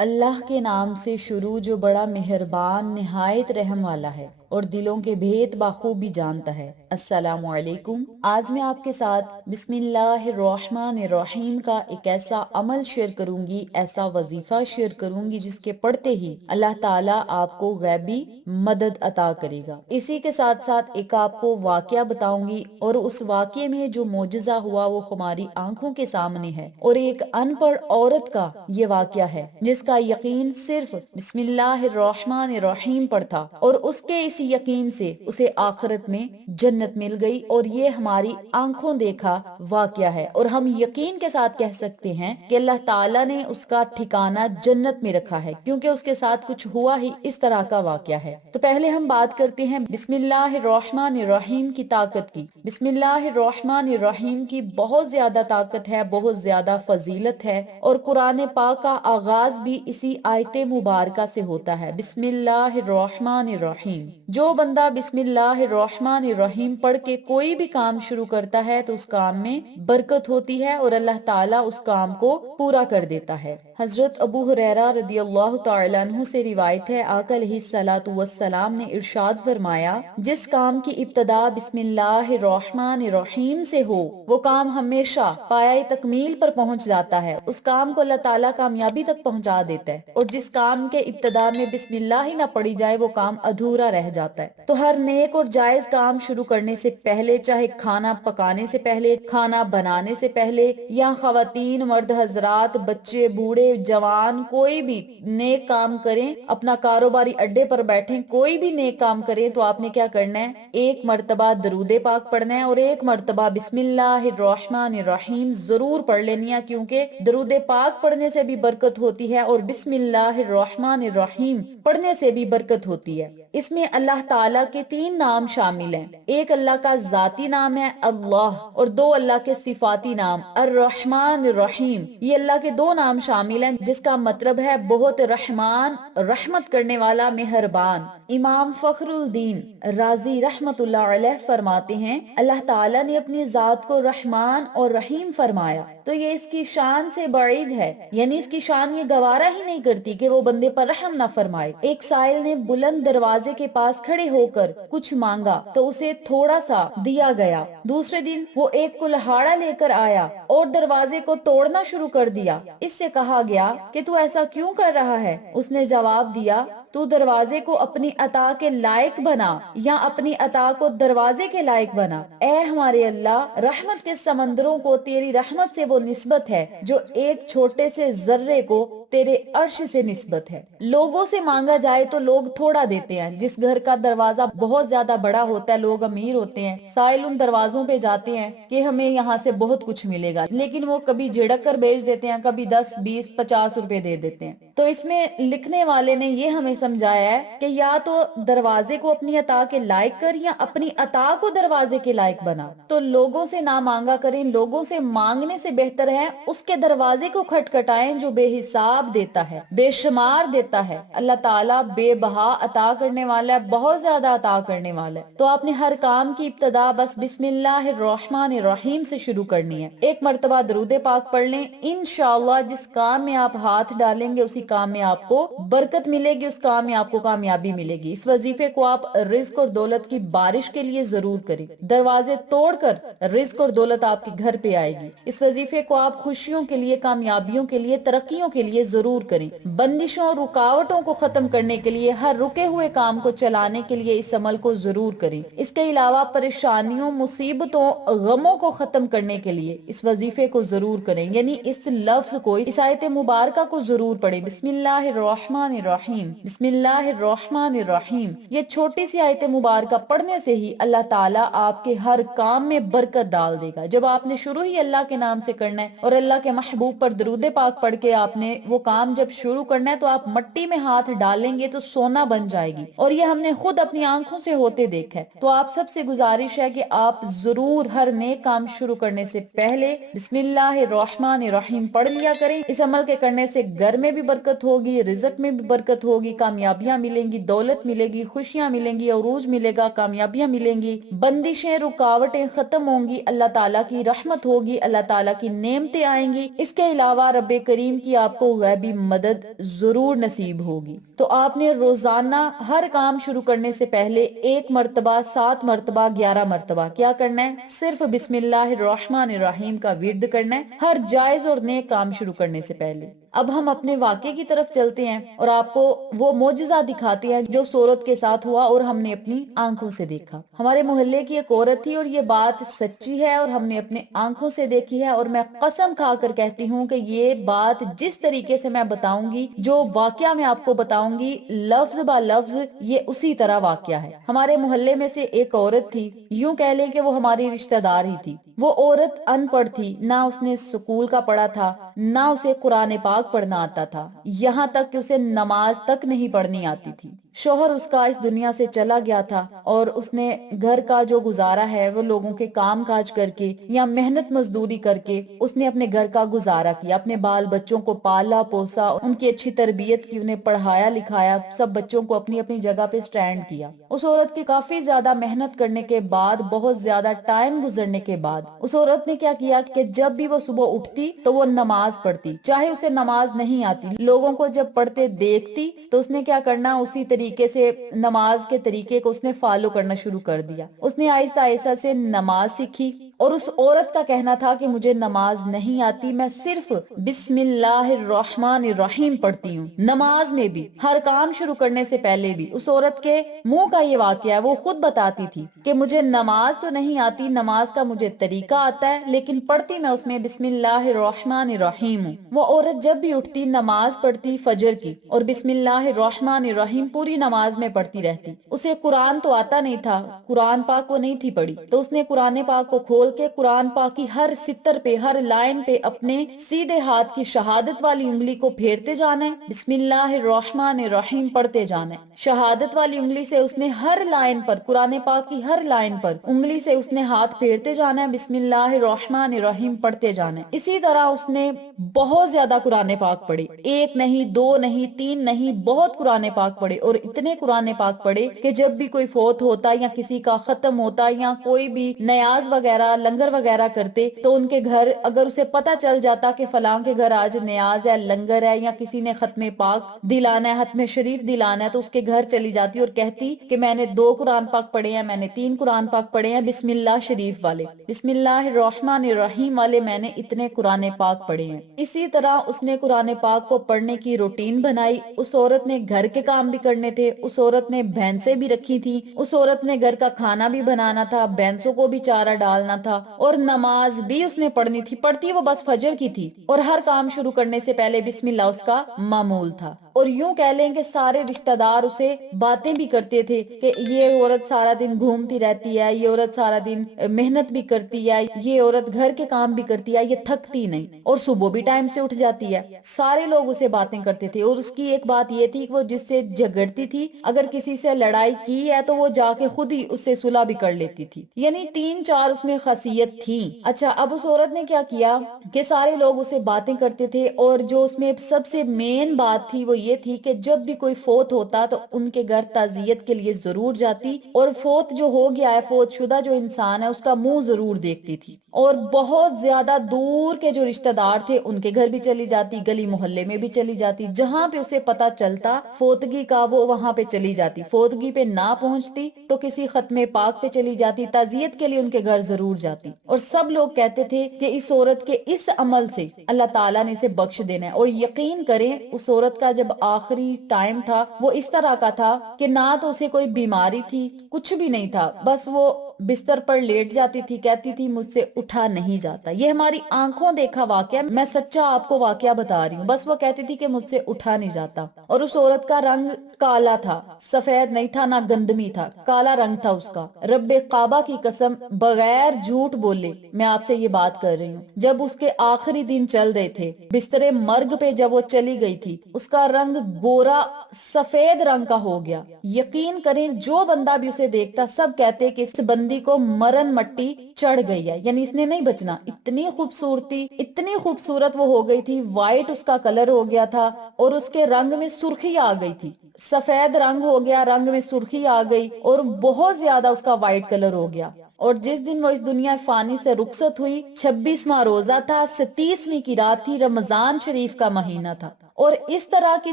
اللہ کے نام سے شروع جو بڑا مہربان نہایت رحم والا ہے اور دلوں کے بھید بخوبی جانتا ہے۔ السلام علیکم۔ آج میں آپ کے ساتھ بسم اللہ الرحمن الرحیم کا ایک ایسا عمل شیئر کروں گی، ایسا وظیفہ شیئر کروں گی جس کے پڑھتے ہی اللہ تعالیٰ آپ کو غیبی مدد عطا کرے گا۔ اسی کے ساتھ ساتھ ایک آپ کو واقعہ بتاؤں گی اور اس واقعے میں جو معجزہ ہوا وہ ہماری آنکھوں کے سامنے ہے، اور ایک ان پڑھ عورت کا یہ واقعہ ہے جس کا یقین صرف بسم اللہ الرحمن الرحیم پر تھا، اور اس کے اس یقین سے اسے آخرت میں جنت مل گئی، اور یہ ہماری آنکھوں دیکھا واقعہ ہے، اور ہم یقین کے ساتھ کہہ سکتے ہیں کہ اللہ تعالیٰ نے اس کا ٹھکانہ جنت میں رکھا ہے، کیونکہ اس کے ساتھ کچھ ہوا ہی اس طرح کا واقعہ ہے۔ تو پہلے ہم بات کرتے ہیں بسم اللہ الرحمن الرحیم کی طاقت کی۔ بسم اللہ الرحمن الرحیم کی بہت زیادہ طاقت ہے، بہت زیادہ فضیلت ہے، اور قرآن پاک کا آغاز بھی اسی آیت مبارکہ سے ہوتا ہے، بسم اللہ الرحمن الرحیم۔ جو بندہ بسم اللہ الرحمن الرحیم پڑھ کے کوئی بھی کام شروع کرتا ہے تو اس کام میں برکت ہوتی ہے اور اللہ تعالیٰ اس کام کو پورا کر دیتا ہے۔ حضرت ابو ہریرہ رضی اللہ تعالیٰ عنہ سے روایت ہے، آقا علیہ الصلوۃ والسلام نے ارشاد فرمایا، جس کام کی ابتدا بسم اللہ الرحمن الرحیم سے ہو وہ کام ہمیشہ پایہ تکمیل پر پہنچ جاتا ہے، اس کام کو اللہ تعالیٰ کامیابی تک پہنچا دیتا ہے، اور جس کام کے ابتدا میں بسم اللہ ہی نہ پڑھی جائے وہ کام ادھورا رہ جاتا ہے۔ تو ہر نیک اور جائز کام شروع کرنے سے پہلے، چاہے کھانا پکانے سے پہلے، کھانا بنانے سے پہلے، یا خواتین مرد حضرات بچے بوڑھے جوان کوئی بھی نیک کام کریں، اپنا کاروباری اڈے پر بیٹھیں، کوئی بھی نیک کام کریں تو آپ نے کیا کرنا ہے؟ ایک مرتبہ درود پاک پڑھنا ہے اور ایک مرتبہ بسم اللہ الرحمن الرحیم ضرور پڑھ لینی ہے، کیونکہ درود پاک پڑھنے سے بھی برکت ہوتی ہے اور بسم اللہ الرحمن الرحیم پڑھنے سے بھی برکت ہوتی ہے۔ اس میں اللہ تعالیٰ کے 3 نام شامل ہیں، ایک اللہ کا ذاتی نام ہے اللہ، اور 2 اللہ کے صفاتی نام الرحمن الرحیم۔ یہ اللہ کے 2 نام شامل ہیں جس کا مطلب ہے بہت رحمان، رحمت کرنے والا، مہربان۔ امام فخر الدین رازی رحمت اللہ علیہ فرماتے ہیں، اللہ تعالیٰ نے اپنی ذات کو رحمان اور رحیم فرمایا تو یہ اس کی شان سے بعید ہے، یعنی اس کی شان یہ گوارا ہی نہیں کرتی کہ وہ بندے پر رحم نہ فرمائے۔ ایک سائل نے بلند دروازے کے پاس کھڑے ہو کر کچھ مانگا تو اسے تھوڑا سا دیا گیا۔ دوسرے دن وہ ایک کلہاڑا لے کر آیا اور دروازے کو توڑنا شروع کر دیا۔ اس سے کہا گیا کہ تو ایسا کیوں کر رہا ہے؟ اس نے جواب دیا، تو دروازے کو اپنی عطا کے لائق بنا، یا اپنی عطا کو دروازے کے لائق بنا۔ اے ہمارے اللہ، رحمت کے سمندروں کو تیری رحمت سے وہ نسبت ہے جو ایک چھوٹے سے ذرے کو تیرے عرش سے نسبت ہے۔ لوگوں سے مانگا جائے تو لوگ تھوڑا دیتے ہیں، جس گھر کا دروازہ بہت زیادہ بڑا ہوتا ہے، لوگ امیر ہوتے ہیں، سائل ان دروازوں پہ جاتے ہیں کہ ہمیں یہاں سے بہت کچھ ملے گا، لیکن وہ کبھی جھڑک کر بیچ دیتے ہیں، کبھی 10 20 50 روپے دے دیتے ہیں۔ تو اس میں لکھنے والے نے یہ ہمیں سمجھایا ہے کہ یا تو دروازے کو اپنی عطا کے لائق کر، یا اپنی عطا کو دروازے کے لائق بنا۔ تو لوگوں سے نہ مانگا کریں، لوگوں سے مانگنے سے بہتر ہے اس کے دروازے کو کھٹکھٹائیں جو بے حساب دیتا ہے، بے شمار دیتا ہے۔ اللہ تعالیٰ بے بہا عطا کرنے والا ہے، بہت زیادہ عطا کرنے والا ہے۔ تو آپ نے ہر کام کی ابتدا بس بسم اللہ الرحمن الرحیم سے شروع کرنی ہے۔ ایک مرتبہ درود پاک پڑھ لیں، انشاءاللہ جس کام میں آپ ہاتھ ڈالیں گے اسی کام میں آپ کو برکت ملے گی، اس کام میں آپ کو کامیابی ملے گی۔ اس وظیفے کو آپ رزق اور دولت کی بارش کے لیے ضرور کریں، دروازے توڑ کر رزق اور دولت آپ کے گھر پہ آئے گی۔ اس وظیفے کو آپ خوشیوں کے لیے، کامیابیوں کے لیے، ترقیوں کے لیے ضرور کریں۔ بندشوں اور رکاوٹوں کو ختم کرنے کے لیے، ہر رکے ہوئے کام کو چلانے کے لیے اس عمل کو ضرور کریں۔ اس کے علاوہ پریشانیوں، مصیبتوں، غموں کو ختم کرنے کے لیے اس وظیفے کو ضرور کریں، یعنی اس لفظ کو، اس آیت مبارکہ کو ضرور پڑھیں، بسم اللہ الرحمن الرحیم، بسم اللہ الرحمن الرحیم۔ یہ چھوٹی سی آیت مبارکہ پڑھنے سے ہی اللہ تعالیٰ آپ کے ہر کام میں برکت ڈال دے گا۔ جب آپ نے شروع ہی اللہ کے نام سے کرنا ہے اور اللہ کے محبوب پر درود پاک پڑھ کے آپ نے وہ کام جب شروع کرنا ہے تو آپ مٹی میں ہاتھ ڈالیں گے تو سونا بن جائے گی، اور یہ ہم نے خود اپنی آنکھوں سے ہوتے دیکھا ہے۔ تو آپ سب سے گزارش ہے کہ آپ ضرور ہر نیک کام شروع کرنے سے پہلے بسم اللہ الرحمن الرحیم پڑھ لیا کریں۔ اس عمل کے کرنے سے گھر میں بھی برکت ہوگی، رزق میں بھی برکت ہوگی، کامیابیاں ملیں گی، دولت ملے گی، خوشیاں ملیں گی، عروج ملے گا، کامیابیاں ملیں گی، بندشیں رکاوٹیں ختم ہوں گی، اللہ تعالیٰ کی رحمت ہوگی، اللہ تعالیٰ کی نعمتیں آئیں گی، اس کے علاوہ رب کریم کی آپ کو غیبی مدد ضرور نصیب ہوگی۔ تو آپ نے روزانہ ہر کام شروع کرنے سے پہلے 1 مرتبہ، 7 مرتبہ، 11 مرتبہ کیا کرنا ہے؟ صرف بسم اللہ الرحمن الرحیم کا ورد کرنا ہے ہر جائز اور نیک کام شروع کرنے سے پہلے۔ اب ہم اپنے واقعے کی طرف چلتے ہیں اور آپ کو وہ معجزہ دکھاتے ہیں جو اس عورت کے ساتھ ہوا اور ہم نے اپنی آنکھوں سے دیکھا۔ ہمارے محلے کی ایک عورت تھی اور یہ بات سچی ہے اور ہم نے اپنے آنکھوں سے دیکھی ہے، اور میں قسم کھا کر کہتی ہوں کہ یہ بات جس طریقے سے میں بتاؤں گی، جو واقعہ میں آپ کو بتاؤں گی لفظ با لفظ، یہ اسی طرح واقعہ ہے۔ ہمارے محلے میں سے ایک عورت تھی، یوں کہہ لیں کہ وہ ہماری رشتہ دار ہی تھی۔ وہ عورت ان پڑھ تھی، نہ اس نے سکول کا پڑھا تھا، نہ اسے قرآن پاک پڑھنا آتا تھا، یہاں تک کہ اسے نماز تک نہیں پڑھنی آتی تھی۔ شوہر اس کا اس دنیا سے چلا گیا تھا اور اس نے گھر کا جو گزارا ہے وہ لوگوں کے کام کاج کر کے یا محنت مزدوری کر کے اس نے اپنے گھر کا گزارا کیا، اپنے بال بچوں کو پالا پوسا، ان کی اچھی تربیت کی، انہیں پڑھایا لکھایا، سب بچوں کو اپنی اپنی جگہ پہ سٹینڈ کیا۔ اس عورت کی کافی زیادہ محنت کرنے کے بعد، بہت زیادہ ٹائم گزرنے کے بعد، اس عورت نے کیا کیا کہ جب بھی وہ صبح اٹھتی تو وہ نماز پڑھتی، چاہے اسے نماز نہیں آتی، لوگوں کو جب پڑھتے دیکھتی تو اس نے کیا کرنا، اسی طریقے سے نماز کے طریقے کو اس نے فالو کرنا شروع کر دیا۔ اس نے آہستہ آہستہ سے نماز سیکھی، اور اس عورت کا کہنا تھا کہ مجھے نماز نہیں آتی، میں صرف بسم اللہ الرحمن الرحیم پڑھتی ہوں۔ نماز میں بھی، ہر کام شروع کرنے سے پہلے بھی، اس عورت کے منہ کا یہ واقعہ ہے، وہ خود بتاتی تھی کہ مجھے نماز تو نہیں آتی، نماز کا مجھے طریقہ آتا ہے، لیکن پڑھتی میں اس میں بسم اللہ الرحمن الرحیم ہوں۔ وہ عورت جب بھی اٹھتی نماز پڑھتی فجر کی، اور بسم اللہ الرحمن الرحیم پوری نماز میں پڑھتی رہتی۔ اسے قرآن تو آتا نہیں تھا، قرآن پاک وہ نہیں تھی پڑھی، تو اس نے قرآن پاک کو کھول کے قرآن پاک کی ہر سطر پہ، ہر لائن پہ اپنے سیدھے ہاتھ کی شہادت والی انگلی کو پھیرتے جانا ہے، بسم اللہ الرحمن الرحیم پڑھتے جانا ہے۔ شہادت والی انگلی سے اس نے ہر لائن پر، قرآن پاک کی ہر لائن پر انگلی سے اس نے ہاتھ پھیرتے جانا ہے، بسم اللہ الرحمن الرحیم پڑھتے جانا ہے۔ اسی طرح اس نے بہت زیادہ قرآن پاک پڑھے، ایک نہیں، دو نہیں، تین نہیں، بہت قرآن پاک پڑھے، اور اتنے قرآن پاک پڑھے کہ جب بھی کوئی فوت ہوتا یا کسی کا ختم ہوتا یا کوئی بھی نیاز وغیرہ لنگر وغیرہ کرتے تو ان کے گھر اگر اسے پتا چل جاتا کہ فلاں کے گھر آج نیاز ہے، لنگر ہے، یا کسی نے ختم پاک دلانا ہے، ختم شریف دلانا ہے، تو اس کے گھر چلی جاتی اور کہتی کہ میں نے 2 قرآن پاک پڑھے ہیں، میں نے 3 قرآن پاک پڑھے ہیں، بسم اللہ شریف والے، بسم اللہ الرحمن الرحیم والے میں نے اتنے قرآن پاک پڑھے ہیں۔ اسی طرح اس نے قرآن پاک کو پڑھنے کی روٹین بنائی۔ اس عورت نے گھر کے کام بھی کرنے تھے، اس عورت نے بھینسیں بھی رکھی تھی، اس عورت نے گھر کا کھانا بھی بنانا تھا، بھینسوں کو بھی چارہ ڈالنا تھا، اور نماز بھی اس نے پڑھنی تھی، پڑھتی وہ بس فجر کی تھی، اور ہر کام شروع کرنے سے پہلے بسم اللہ اس کا معمول تھا۔ اور یوں کہہ لیں کہ سارے رشتہ دار اسے باتیں بھی کرتے تھے کہ یہ عورت سارا دن گھومتی رہتی ہے، یہ عورت سارا دن محنت بھی کرتی ہے، یہ عورت گھر کے کام بھی کرتی ہے، یہ تھکتی نہیں، اور صبح بھی ٹائم سے اٹھ جاتی ہے۔ سارے لوگ اسے باتیں کرتے تھے، اور اس کی ایک بات یہ تھی کہ وہ جس سے جھگڑتی تھی، اگر کسی سے لڑائی کی ہے تو وہ جا کے خود ہی اس سے صلح بھی کر لیتی تھی، یعنی 3 4 اس میں خاصیت تھی۔ اچھا، اب اس عورت نے کیا کیا کہ سارے لوگ اسے باتیں کرتے تھے، اور جو اس میں سب سے مین بات تھی وہ یہ تھی کہ جب بھی کوئی فوت ہوتا تو ان کے گھر تعزیت کے لیے ضرور جاتی، اور فوت جو ہو گیا ہے، فوت شدہ جو انسان ہے، اس کا منہ ضرور دیکھتی تھی، اور بہت زیادہ دور کے جو رشتہ دار تھے ان کے گھر بھی چلی جاتی، گلی محلے میں بھی چلی جاتی، جہاں پہ اسے پتا چلتا فوتگی کا وہ وہاں پہ چلی جاتی، فوتگی پہ نہ پہنچتی تو کسی ختم پاک پہ چلی جاتی، تعزیت کے لیے ان کے گھر ضرور جاتی، اور سب لوگ کہتے تھے کہ اس عورت کے اس عمل سے اللہ تعالیٰ نے اسے بخش دینا ہے۔ اور یقین کریں اس عورت کا جب آخری ٹائم تھا وہ اس طرح کا تھا کہ نہ تو اسے کوئی بیماری تھی، کچھ بھی نہیں تھا، بس وہ بستر پر لیٹ جاتی تھی، کہتی تھی مجھ سے اٹھا نہیں جاتا۔ یہ ہماری آنکھوں دیکھا واقعہ، میں سچا آپ کو واقعہ بتا رہی ہوں، بس وہ کہتی تھی کہ مجھ سے اٹھا نہیں جاتا۔ اور اس عورت کا رنگ کالا تھا، سفید نہیں تھا، نہ گندمی تھا، کالا رنگ تھا اس کا۔ رب کعبہ کی قسم بغیر جھوٹ بولے میں آپ سے یہ بات کر رہی ہوں، جب اس کے آخری دن چل رہے تھے، بستر مرگ پہ جب وہ چلی گئی تھی، اس کا رنگ گورا سفید رنگ کا ہو گیا۔ یقین کریں جو بندہ بھی اسے دیکھتا سب کہتے کہ اس بندے بندی کو مرن مٹی چڑھ گئی ہے، یعنی اس نے نہیں بچنا، اتنی خوبصورتی، اتنی خوبصورت وہ ہو گئی تھی، وائٹ اس کا کلر ہو گیا تھا اور اس کے رنگ میں سرخی آ گئی تھی، سفید رنگ ہو گیا، رنگ میں سرخی آ گئی اور بہت زیادہ اس کا وائٹ کلر ہو گیا۔ اور جس دن وہ اس دنیا فانی سے رخصت ہوئی، 26واں روزہ تھا، 27ویں کی رات تھی، رمضان شریف کا مہینہ تھا، اور اس طرح کی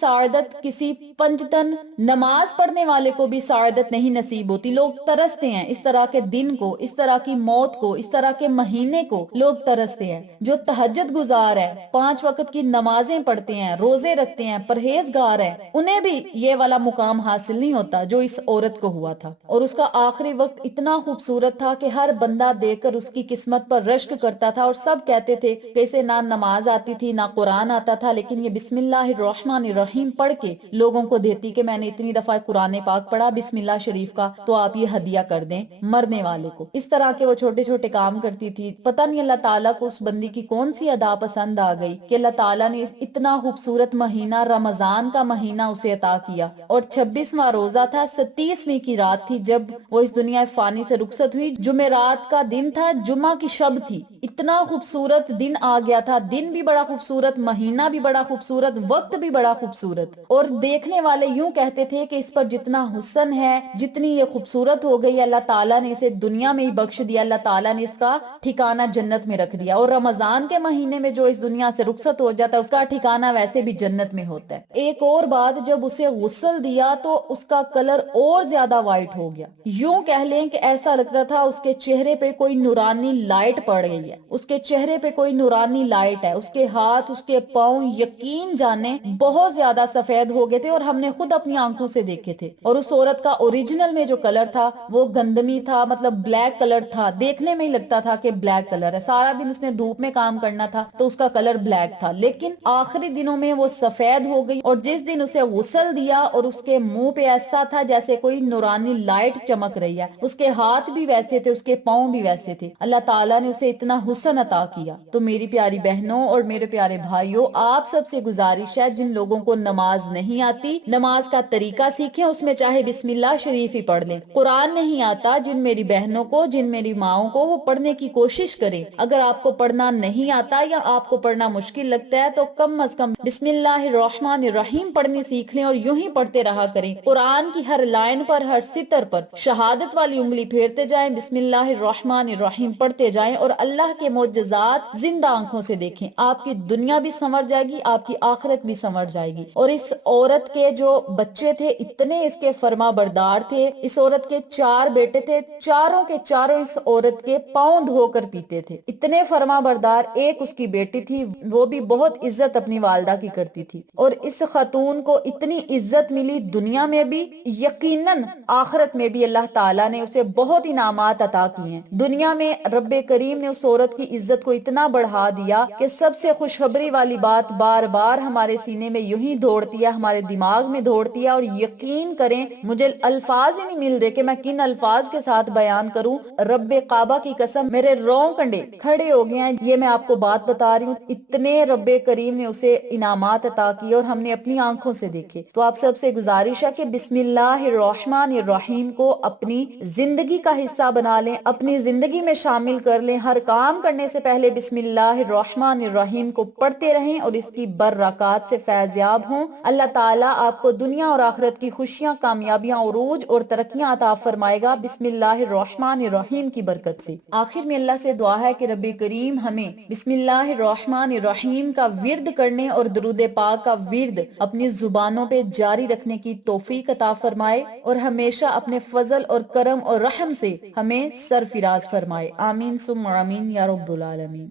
سعادت کسی پنجتن نماز پڑھنے والے کو بھی سعادت نہیں نصیب ہوتی۔ لوگ ترستے ہیں اس طرح کے دن کو، اس طرح کی موت کو، اس طرح کے مہینے کو لوگ ترستے ہیں۔ جو تہجد گزار ہیں، 5 وقت کی نمازیں پڑھتے ہیں، روزے رکھتے ہیں، پرہیزگار ہیں، انہیں بھی یہ والا مقام حاصل نہیں ہوتا جو اس عورت کو ہوا تھا۔ اور اس کا آخری وقت اتنا خوبصورت تھا کہ ہر بندہ دیکھ کر اس کی قسمت پر رشک کرتا تھا، اور سب کہتے تھے کہ اسے نہ نماز آتی تھی نہ قرآن آتا تھا، لیکن یہ بسم اللہ الرحمن الرحیم پڑھ کے لوگوں کو دیتی کہ میں نے اتنی دفعہ قرآن پاک پڑھا بسم اللہ شریف کا، تو آپ یہ ہدیہ کر دیں مرنے والے کو۔ اس طرح کے وہ چھوٹے چھوٹے کام کرتی تھی۔ پتہ نہیں اللہ تعالیٰ کو اس بندی کی کون سی ادا پسند آ گئی کہ اللہ تعالیٰ نے اتنا خوبصورت مہینہ رمضان کا مہینہ اسے عطا کیا، اور 26واں روزہ تھا، 27ویں کی رات تھی جب وہ اس دنیا فانی سے رخصت ہوئی، جمعرات کا دن تھا، جمعہ کی شب تھی، اتنا خوبصورت دن آ گیا تھا، دن بھی بڑا خوبصورت، مہینہ بھی بڑا خوبصورت، وقت بھی بڑا خوبصورت، اور دیکھنے والے یوں کہتے تھے کہ اس پر جتنا حسن ہے، جتنی یہ خوبصورت ہو گئی، اللہ تعالیٰ نے اسے دنیا میں ہی بخش دیا، اللہ تعالیٰ نے اس کا ٹھکانہ جنت میں رکھ دیا، اور رمضان کے مہینے میں جو اس دنیا سے رخصت ہو جاتا ہے اس کا ٹھکانہ ویسے بھی جنت میں ہوتا ہے۔ ایک اور بات، جب اسے غسل دیا تو اس کا کلر اور زیادہ وائٹ ہو گیا، یوں کہہ لیں کہ ایسا لگتا تھا اس کے چہرے پہ کوئی نورانی لائٹ پڑ گئی ہے، اس کے چہرے پہ کوئی نورانی لائٹ ہے، اس کے ہاتھ، اس کے پاؤں یقین جانے بہت زیادہ سفید ہو گئے تھے، اور ہم نے خود اپنی آنکھوں سے دیکھے تھے۔ اور اس عورت کا اوریجنل میں جو کلر تھا وہ گندمی تھا، مطلب بلیک کلر تھا، دیکھنے میں ہی لگتا تھا کہ بلیک کلر ہے، سارا دن اس نے دھوپ میں کام کرنا تھا تو اس کا کلر بلیک تھا، لیکن آخری دنوں میں وہ سفید ہو گئی، اور جس دن اسے غسل دیا اور اس کے منہ پہ ایسا تھا جیسے کوئی نورانی لائٹ چمک رہی ہے، اس کے ہاتھ بھی ویسے تھے، اس کے پاؤں بھی ویسے تھے، اللہ تعالیٰ نے اسے اتنا حسن عطا کیا۔ تو میری پیاری بہنوں اور میرے پیارے بھائیوں، آپ سب سے گزارش ہے جن لوگوں کو نماز نہیں آتی، نماز کا طریقہ سیکھیں، اس میں چاہے بسم اللہ شریف ہی پڑھ لیں۔ قرآن نہیں آتا، جن میری بہنوں کو، جن میری ماؤں کو، وہ پڑھنے کی کوشش کریں۔ اگر آپ کو پڑھنا نہیں آتا یا آپ کو پڑھنا مشکل لگتا ہے تو کم از کم بسم اللہ الرحمن الرحیم پڑھنی سیکھ لیں اور یوں ہی پڑھتے رہا کریں۔ قرآن کی ہر لائن پر، ہر سطر پر شہادت والی انگلی پھیرتے جائیں، بسم اللہ الرحمن الرحیم پڑھتے جائیں، اور اللہ کے معجزات زندہ آنکھوں سے دیکھیں۔ آپ کی دنیا بھی سنور جائے گی، آپ کی آخرت بھی سنور جائے گی۔ اور اس عورت کے جو بچے تھے اتنے اس کے فرما بردار تھے، اس عورت کے 4 بیٹے تھے، چاروں کے چاروں اس عورت کے پاؤں دھو کر پیتے تھے، اتنے فرما بردار۔ ایک اس کی بیٹی تھی، وہ بھی بہت عزت اپنی والدہ کی کرتی تھی، اور اس خاتون کو اتنی عزت ملی دنیا میں بھی، یقیناً آخرت میں بھی اللہ تعالیٰ نے اسے بہت انعامات عطا کیے ہیں۔ دنیا میں رب کریم نے اس عورت کی عزت کو اتنا بڑھا دیا کہ سب سے خوشخبری والی بات بار بار ہمارے سینے میں یوں ہی دوڑتی ہے، ہمارے دماغ میں دوڑتی ہے، اور یقین کریں مجھے الفاظ ہی نہیں مل رہے کہ میں کن الفاظ کے ساتھ بیان کروں، رب کعبہ کی قسم میرے رون کنڈے کھڑے ہو گئے ہیں، یہ میں آپ کو بات بتا رہی ہوں، اتنے رب کریم نے اسے انعامات عطا کیے اور ہم نے اپنی آنکھوں سے دیکھے۔ تو آپ سب سے گزارش ہے کہ بسم اللہ الرحمن الرحیم کو اپنی زندگی کا حصہ بنا لیں، اپنی زندگی میں شامل کر لیں، ہر کام کرنے سے پہلے بسم اللہ الرحمن الرحیم کو پڑھتے رہیں اور اس کی برکات سے فیض یاب ہوں۔ اللہ تعالیٰ آپ کو دنیا اور آخرت کی خوشیاں، کامیابیاں، عروج اور ترقیاں عطا فرمائے گا بسم اللہ الرحمن الرحیم کی برکت سے۔ آخر میں اللہ سے دعا ہے کہ رب کریم ہمیں بسم اللہ الرحمن الرحیم کا ورد کرنے اور درود پاک کا ورد اپنی زبانوں پہ جاری رکھنے کی توفیق عطا فرمائے، اور ہمیشہ اپنے فضل اور کرم اور رحم سے ہمیں سرفراز فرمائے، آمین ثم آمین یا رب العالمین۔